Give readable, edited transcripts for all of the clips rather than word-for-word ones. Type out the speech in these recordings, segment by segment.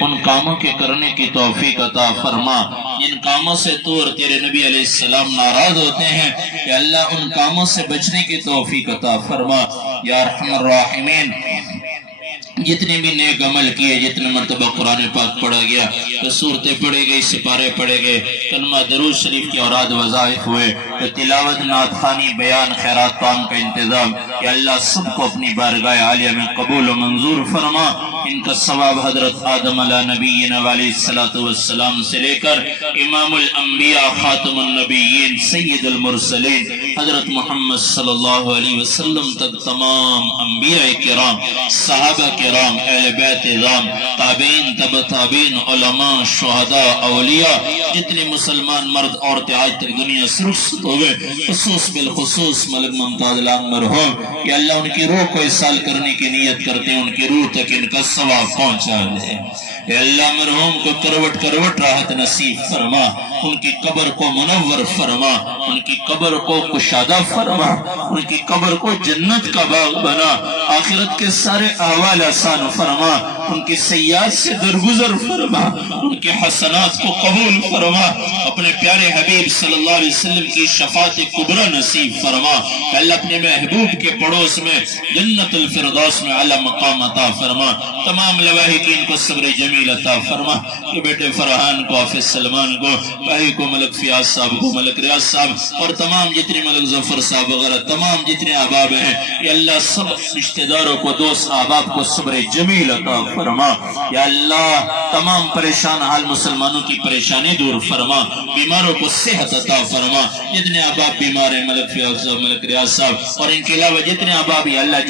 ان کاموں کے کرنے کی توفیق عطا فرما جن کاموں سے تو اور تیرے نبی علیہ السلام ناراض ہوتے ہیں، یا اللہ ان کاموں سے بچنے کی توفیق عطا فرما یا ارحم الراحمین۔ جتنے بھی نیک عمل کیے، جتنے مرتبہ قرآن پاک پڑھا گیا، صورتیں پڑھے گئی، سپارے پڑھے گئے، کلمہ درود شریف کی اوراد وظائف ہوئے، تلاوت نعت خوانی بیان خیرات کام کا انتظام، یا اللہ سب کو اپنی بارگاہ عالیہ میں قبول و منظور فرما۔ ان کا ثواب حضرت آدم علیہ نبینا علیہ السلام سے لے کر امام الانبیاء خاتم النبیین سید المرسلین حضرت محمد صلی اللہ علیہ وسلم تک تمام انبیاء کرام، صحابہ کرام، اہل بیت اعظام، تابعین، تبع تابعین، علماء، شہداء، اولیاء، جتنے مسلمان مرد عورتیں آج تک دنیا سے رخصت ہوئے، خصوص بالخصوص ملک ممتاز لان مرحوم، یا اللہ ان کی روح کو اصال کرنے کی نیت کرتے ہیں، ان کی روح تک ان کا ثواب پہنچا دے۔ اے اللہ مرحوم کو کروٹ کروٹ راحت نصیب فرما، ان کی قبر کو منور فرما، ان کی قبر کو کشادہ فرما، ان کی قبر کو جنت کا باغ بنا، آخرت کے سارے احوال آسان فرما، ان کی سیئات سے درگزر فرما، ان کے حسنات کو قبول فرما، اپنے پیارے حبیب صلی اللہ علیہ وسلم کی شفاعت کبریٰ نصیب فرما۔ اللہ اپنے محبوب کے پڑوس میں جنت الفردوس میں اعلیٰ مقام عطا فرما، تمام لواحقین کو صبر جمیل عطا فرما، کہ بیٹے فرحان کو، حافظ سلمان کو، بھائی کو ملک فیاض صاحب کو، ملک ریاض صاحب اور تمام جتنے ملک ظفر صاحب وغیرہ تمام جتنے احباب ہیں، یا اللہ سب رشتہ داروں کو، دوست احباب کو صبر جمیل عطا فرما۔ یا اللہ تمام پریشان حال مسلمانوں کی پریشانی دور فرما، بیماروں کو صحت عطا فرما، جتنے احباب بیمار ہیں ملک فیاض صاحب، ملک ریاض صاحب اور ان کے علاوہ جتنے احباب یا اللہ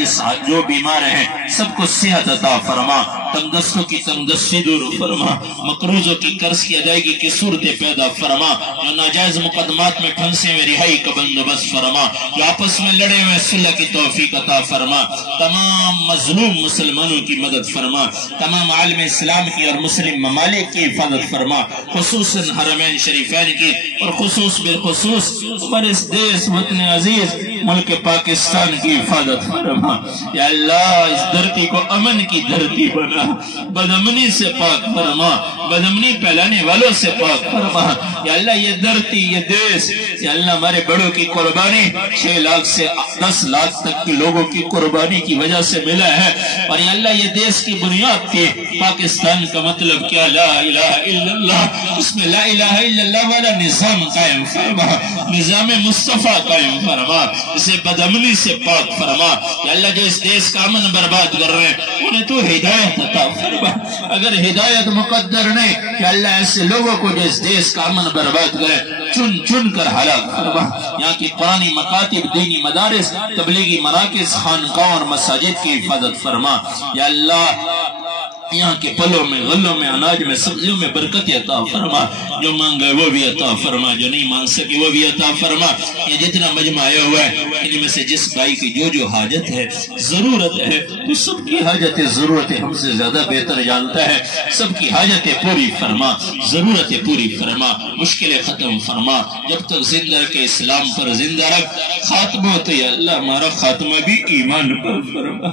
جو بیمار ہیں سب کو صحت عطا فرما، تنگستوں کی تنگستی دور فرما، مقروضوں کی قرض کی ادائیگی کی صورتیں پیدا فرما، جو ناجائز مقدمات میں پھنسے ہوئے رہائی کا بندوبست فرما، جو آپس میں لڑے ہوئے صلح کی توفیق عطا فرما، تمام مظلوم مسلمانوں کی مدد فرما، تمام عالم اسلام کی اور مسلم ممالک کی حفاظت فرما، خصوصاً حرمین شریفین کی اور خصوص بالخصوص ہمارے اس دیس وطن عزیز ملک پاکستان کی حفاظت فرما۔ یا اللہ اس دھرتی کو امن کی دھرتی بنا، بدامنی سے پاک فرما، بدامنی پھیلانے والوں سے پاک فرما۔ یا اللہ یہ دھرتی، یہ دیس، یا اللہ ہمارے بڑوں کی قربانی 6 لاکھ سے 10 لاکھ تک کے لوگوں کی قربانی کی وجہ سے ملا ہے، اور یا اللہ یہ دیس کی بنیاد تھی۔ پاکستان کا مطلب کیا؟ لا الہ الا اللہ، اس میں لا الہ الا اللہ والا نظام قائم فرما، نظام مصطفیٰ قائم فرما، اسے بدامنی سے پاک فرما۔ یا اللہ جو اس دیس کا امن برباد کر رہے ہیں انہیں تو ہدایت عطا فرما، اگر ہدایت مقدر نہیں کہ اللہ ایسے لوگوں کو جو اس دیس کا امن برباد کرے چن چن کر ہلاک فرما۔ یہاں کی قرآنی مکاتب، دینی مدارس، تبلیغی مراکز، خانقاہ اور مساجد کی حفاظت فرما۔ یا اللہ یہاں کے پھلوں میں، غلوں میں، اناج میں، سبزیوں میں برکت عطا فرما، جو مانگے وہ بھی عطا فرما، جو نہیں مانگ سکے وہ بھی عطا فرما۔ یہ جتنا مجمع آیا ہوا ہے ان میں سے جس بھائی کی جو حاجت ہے، ضرورت ہے، تو سب کی حاجتیں ضرورتیں ہم سے زیادہ بہتر جانتا ہے، سب کی حاجتیں پوری فرما، ضرورتیں پوری فرما، مشکلیں ختم فرما، جب تک زندہ رکھے اسلام پر زندہ رکھ، خاتمہ تو یا اللہ ہمارا خاتمہ بھی ایمان پر فرما،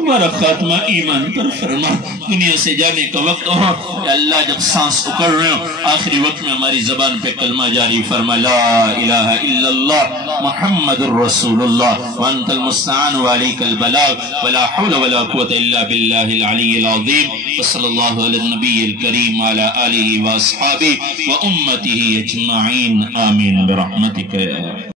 ہمارا خاتمہ ایمان پر فرما۔ دنیا سے جانے کا وقت ہو یا اللہ جب سانس اکڑ رہے ہو آخری وقت میں ہماری زبان پہ کلمہ جاری فرما، لا الہ الا اللہ محمد الرسول اللہ وانت المستعان وعلیک البلاغ ولا حول ولا قوة الا باللہ العلی العظیم وصلی اللہ علی النبی الکریم وعلی آلہ واصحابہ وامتہ اجمعین آمین برحمتک۔